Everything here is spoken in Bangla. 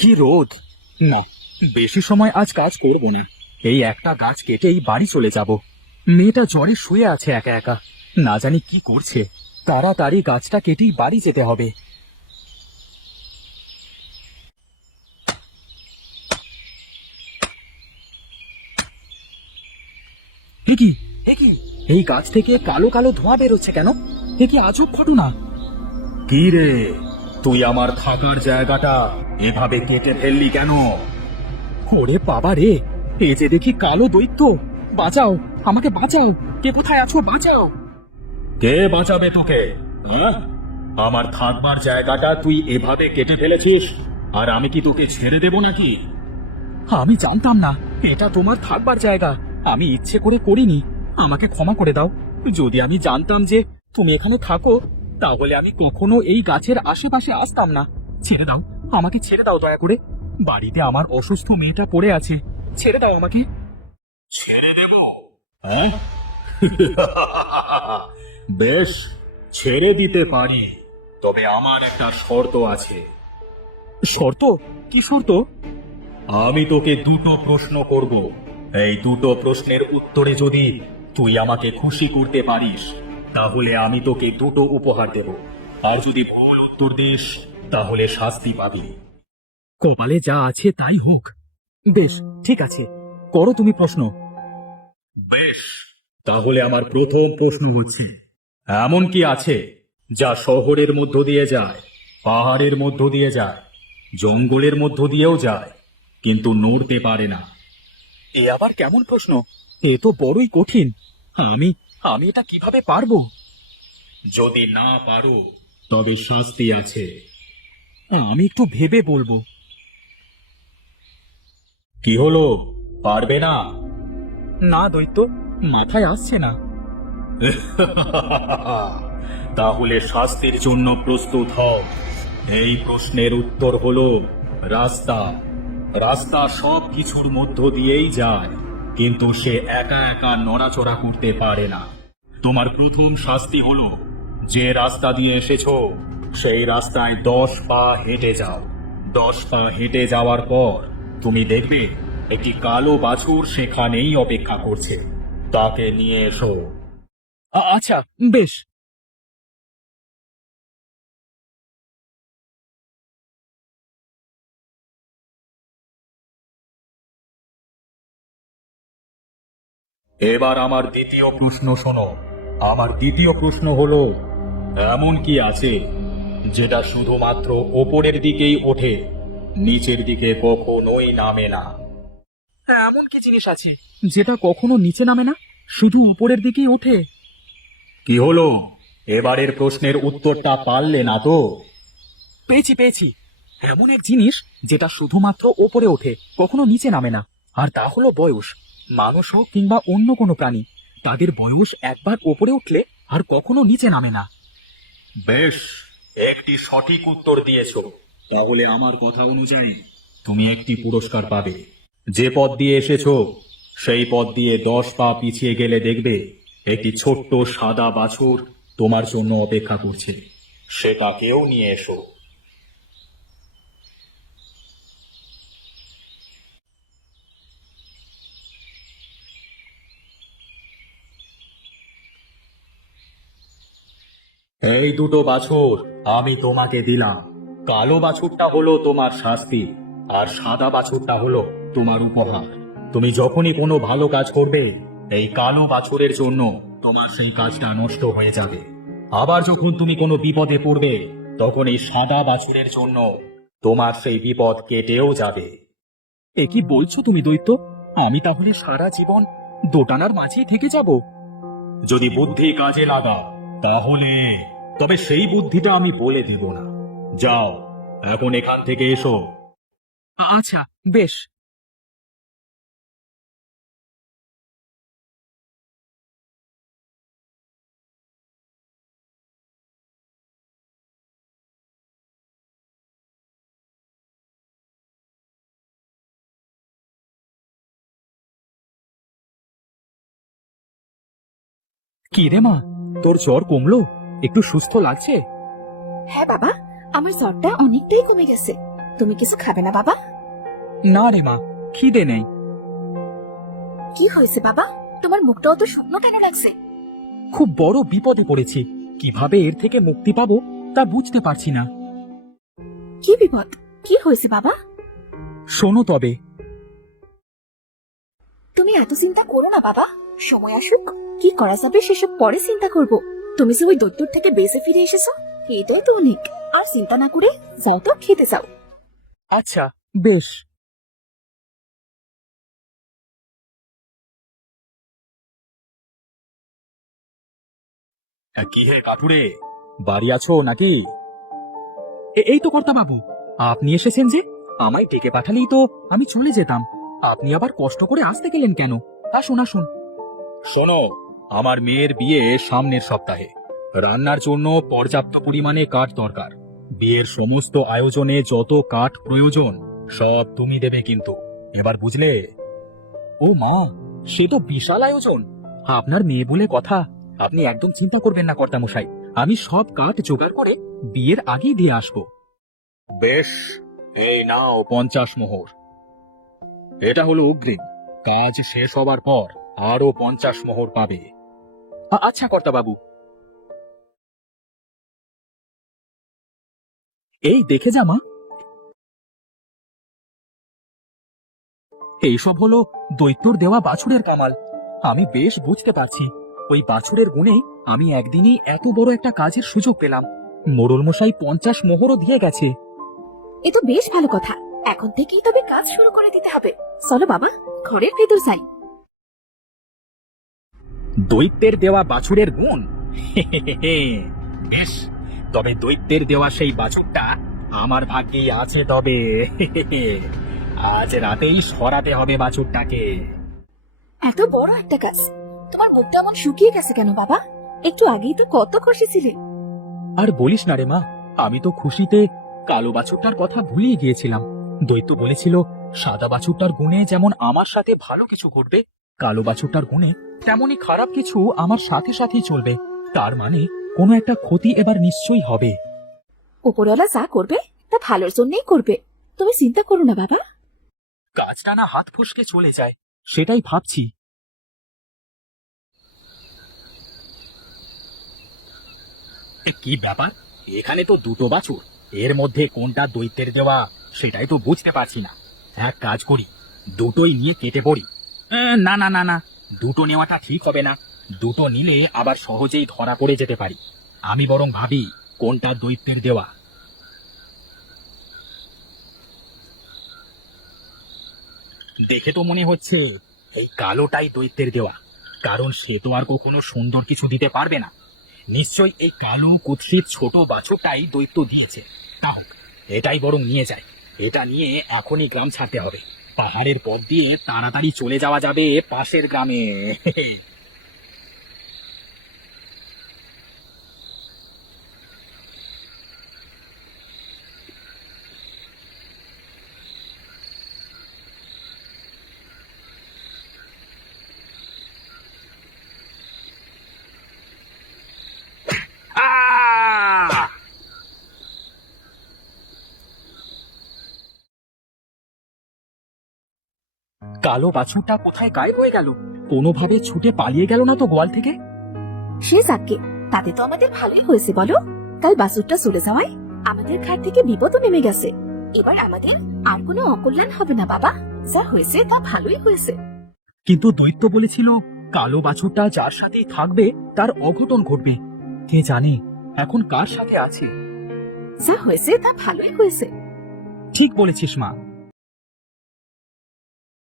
কি রোদ! না, বেশি সময় আজ কাজ করব না। এই একটা গাছ কেটেই বাড়ি চলে যাব। মেয়েটা জ্বরে শুয়ে আছে একা একা, না জানি কি করছে। তাড়াতাড়ি গাছটা কেটেই বাড়ি যেতে হবে। এ কি, এ কি, এই গাছ থেকে কালো কালো ধোঁয়া বেরোচ্ছে কেন? এ কি আজব ঘটনা! কি রে, তুই আমার থাকার জায়গাটা এভাবে কেটে ফেললি কেন? ওরে বাবা রে, এই যে দেখি কালো দৈত্য! বাঁচাও, আমাকে বাঁচাও! কে কোথায় আছো, বাঁচাও! কে বাঁচাবে তোকে? হ্যাঁ? আমার থাকবার জায়গাটা তুই এভাবে কেটে ফেলেছিস, আর আমি কি তোকে ছেড়ে দেব নাকি? আমি জানতাম না এটা তোমার থাকবার জায়গা। আমি ইচ্ছে করে করিনি। আমাকে ক্ষমা করে দাও। যদি আমি জানতাম যে তুমি এখানে থাকো, তাহলে আমি কখনো এই গাছের আশেপাশে আসতাম না। ছেড়ে দাও, আমাকে ছেড়ে দাও দয়া করে। বাড়িতে আমার অসুস্থ মেয়েটা পড়ে আছে। ছেড়ে দাও আমাকে। ছেড়ে দেব? হ্যাঁ? বেশ, ছেড়ে দিতে পারি, তবে আমার একটা শর্ত আছে। শর্ত? কি শর্ত? আমি তোকে দুটো প্রশ্ন করব। এই দুটো প্রশ্নের উত্তরে যদি তুই আমাকে খুশি করতে পারিস, তাহলে আমি তোকে দুটো উপহার দেব। আর যদি ভুল উত্তর দিস, তাহলে শাস্তি পাবি। কপালে যা আছে তাই হোক। বেশ, ঠিক আছে, করো তুমি প্রশ্ন। বেশ, তাহলে আমার প্রথম প্রশ্ন হচ্ছে, এমন কি আছে যা শহরের মধ্য দিয়ে যায়, পাহাড়ের মধ্য দিয়ে যায়, জঙ্গলের মধ্য দিয়েও যায়, কিন্তু নড়তে পারে না? এ আবার কেমন প্রশ্ন? এ তো বড়ই কঠিন। আমি আমি এটা কিভাবে পারবো? যদি না পারো, তবে শাস্তি আছে। আমি একটু ভেবে বলবো। কি হলো, পারবে না? না দৈত্য, মাথায় আসছে না। তাহলে শাস্তির জন্য প্রস্তুত হও। এই প্রশ্নের উত্তর হলো রাস্তা। রাস্তা সব কিছুর মধ্য দিয়েই যায়, কিন্তু সে একা একা নড়াচড়া করতে পারে না। তোমার প্রথম শাস্তি হলো, যে রাস্তা দিয়ে এসেছো সেই রাস্তায় 10 পা হেঁটে যাও। 10 পা হেঁটে যাওয়ার পর তুমি দেখবে একটি কালো বাছুর সেখানেই অপেক্ষা করছে। তাকে নিয়ে এসো। আচ্ছা, বেশ। এবার আমার দ্বিতীয় প্রশ্ন শোনো। আমার দ্বিতীয় প্রশ্ন হলো, এমন কি আছে যেটা শুধুমাত্র ওপরের দিকেই ওঠে, নিচের দিকে কখনোই নামে না? এমন কি জিনিস আছে যেটা কখনো নিচে নামে না, শুধু উপরের দিকেই ওঠে? কি হলো, এবারের প্রশ্নের উত্তরটা পারলে না তো? পেয়েছি, পেয়েছি। এমন এক জিনিস যেটা শুধুমাত্র ওপরে ওঠে, কখনো নিচে নামে না, আর তা হলো বয়স। মানুষ হোক কিংবা অন্য কোনো প্রাণী, তাদের বয়স একবার ওপরে উঠলে আর কখনো নিচে নামে না। বেশ, একটি সঠিক উত্তর দিয়েছো। তাহলে আমার কথা অনুযায়ী তুমি একটি পুরস্কার পাবে। যে পথ দিয়ে এসেছো সেই পথ দিয়ে 10 পা পিছিয়ে গেলে দেখবে একটি ছোট্ট সাদা বাছুর তোমার জন্য অপেক্ষা করছে। সেটাকেও নিয়ে এসো। এই দুটো বাছুর আমি তোমাকে দিলাম। কালো বাছুরটা হলো তোমার শাস্তি, আর সাদা বাছুরটা হলো তোমার উপহার। তুমি যখনই কোনো ভালো কাজ করবে, এই কালো বাছুরের জন্য তোমার সেই কাজটা নষ্ট হয়ে যাবে। আবার যখন তুমি কোনো বিপদে পড়বে, তখন এই সাদা বাছুরের জন্য তোমার সেই বিপদ কেটেও যাবে। এ কি বলছো তুমি দৈত্য? আমি তাহলে সারা জীবন দোটানার মাঝেই থেকে যাব? যদি বুদ্ধি কাজে লাগা, তাহলে, তবে সেই বুদ্ধিটা আমি বলে দেব না। যাও, এখন এখান থেকে এসো। আচ্ছা, বেশ। কি রে মা, তোর জ্বর কমলো? একটু সুস্থ লাগছে? হ্যাঁ বাবা, আমার জ্বরটা অনেকটাই কমে গেছে। তুমি কিছু খাবে না বাবা? না রে মা, খিদে নেই। কি হয়েছে বাবা, তোমার মুখটা অত শুকনো কেন লাগছে? খুব বড় বিপদে পড়েছি, কিভাবে এর থেকে মুক্তি পাবো তা বুঝতে পারছি না। কি বিপদ? কি হয়েছে বাবা? শোনো তবে। তুমি এত চিন্তা করো না বাবা, সময় আসুক, কি করা যাবে সেসব পরে চিন্তা করব। তুমি যে ওই দৈত্যর থেকে বেঁচে ফিরে এসেছো, এটাই তো অনেক। আর চিন্তা না করে যাও তো, খেতে যাও। আচ্ছা, বেশ। কি হে কাটুরে, বাড়ি আছো নাকি? এই তো কর্তা বাবু, আপনি এসেছেন যে। আমায় ডেকে পাঠালেই তো আমি চলে যেতাম, আপনি আবার কষ্ট করে আসতে গেলেন কেন? আসুন আসুন। শোনো, আমার মেয়ের বিয়ে সামনের সপ্তাহে। রান্নার জন্য পর্যাপ্ত পরিমাণে কাঠ দরকার। বিয়ের সমস্ত আয়োজনে যত কাঠ প্রয়োজন সব তুমি দেবে কিন্তু, এবার বুঝলে? ও মা, সে তো বিশাল আয়োজন। আপনার মেয়ে বলে কথা, আপনি একদম চিন্তা করবেন না কর্তামশাই, আমি সব কাঠ জোগাড় করে বিয়ের আগেই দিয়ে আসবো। বেশ, এই নাও 50 মোহর। এটা হলো অগ্রিম, কাজ শেষ হবার পর আরো 50 মোহর পাবে। আচ্ছা কর্তাবাবু। এই দেখে যা মা, এইসব হলো দৈত্যর দেওয়া বাছুরের কামাল। আমি বেশ বুঝতে পারছি, ওই বাছুরের গুণে আমি একদিনই এত বড় একটা কাজের সুযোগ পেলাম। মোড়ল মশাই 50 মোহরও দিয়ে গেছে। এ তো বেশ ভালো কথা, এখন থেকেই তবে কাজ শুরু করে দিতে হবে। চলো বাবা, ঘরের ভেতর যাই। দৈত্যের দেওয়া বাছুরের গুণ? বেশ, তবে দৈত্যের দেওয়া সেই বাছুরটা আমার ভাগ্যেই আছে। তবে আজ রাতেই সরাতে হবে বাছুরটাকে। এত বড় একটা কাজ, তোমার মুখটা এমন শুকিয়ে গেছে কেন বাবা? একটু আগেই তো কত খুশি ছিলে। আর বলিস না রে মা, আমি তো খুশিতে কালো বাছুরটার কথা ভুলিয়ে গিয়েছিলাম। দৈত্য বলেছিল সাদা বাছুরটার গুণে যেমন আমার সাথে ভালো কিছু ঘটবে, কালো বাছুরটার গুণে তেমনই খারাপ কিছু আমার সাথে সাথেই চলবে। তার মানে কোনো একটা ক্ষতি এবার নিশ্চয়ই হবে। উপরওয়ালা যা করবে তা ভালোর জন্যই করবে, তুমি চিন্তা করো না বাবা। কাজটা না হাত ফসকে চলে যায়, সেটাই ভাবছি। কি ব্যাপার, এখানে তো দুটো বাছুর, এর মধ্যে কোনটা দৈত্যের দেওয়া সেটাই তো বুঝতে পারছি না। এক কাজ করি, দুটোই নিয়ে কেটে পড়ি। না না না না, দুটো নেওয়াটা ঠিক হবে না। দুটো নিলে আবার সহজেই ধরা পড়ে যেতে পারি। আমি বরং ভাবি কোনটা দৈত্যের দেওয়া। দেখে তো মনে হচ্ছে এই কালোটাই দৈত্যের দেওয়া, কারণ সে তো আর কখনো সুন্দর কিছু দিতে পারবে না। নিশ্চয়ই এই কালো কুৎসিত ছোট বাছুরটাই দৈত্য দিয়েছে। তা হোক, এটাই বরং নিয়ে যায়। এটা নিয়ে এখনই গ্রাম ছাড়তে হবে, পাহাড়ের পথ দিয়ে তাড়াতাড়ি চলে যাওয়া যাবে পাশের গ্রামে। আহ! কালো বাছুরটা কোথায় গায়েব হয়ে গেল? কোনোভাবে ছুটে পালিয়ে গেল না তো গোয়াল থেকে? সে যাকে, তাতে তো আমাদের ভালোই হয়েছে বলো। কাল বাছুরটা চলে যাওয়ায় আমাদের ঘাট থেকে বিপদও নেমে গেছে। এবার আমাদের আর কোনো অকল্যাণ হবে না বাবা, যা হয়েছে তা ভালোই হয়েছে। কিন্তু দৈত্য বলেছিল কালো বাছুরটা যার সাথেই থাকবে তার অঘটন ঘটবে। কে জানে এখন কার সাথে আছে। যা হয়েছে তা ভালোই হয়েছে। ঠিক বলেছিস মা।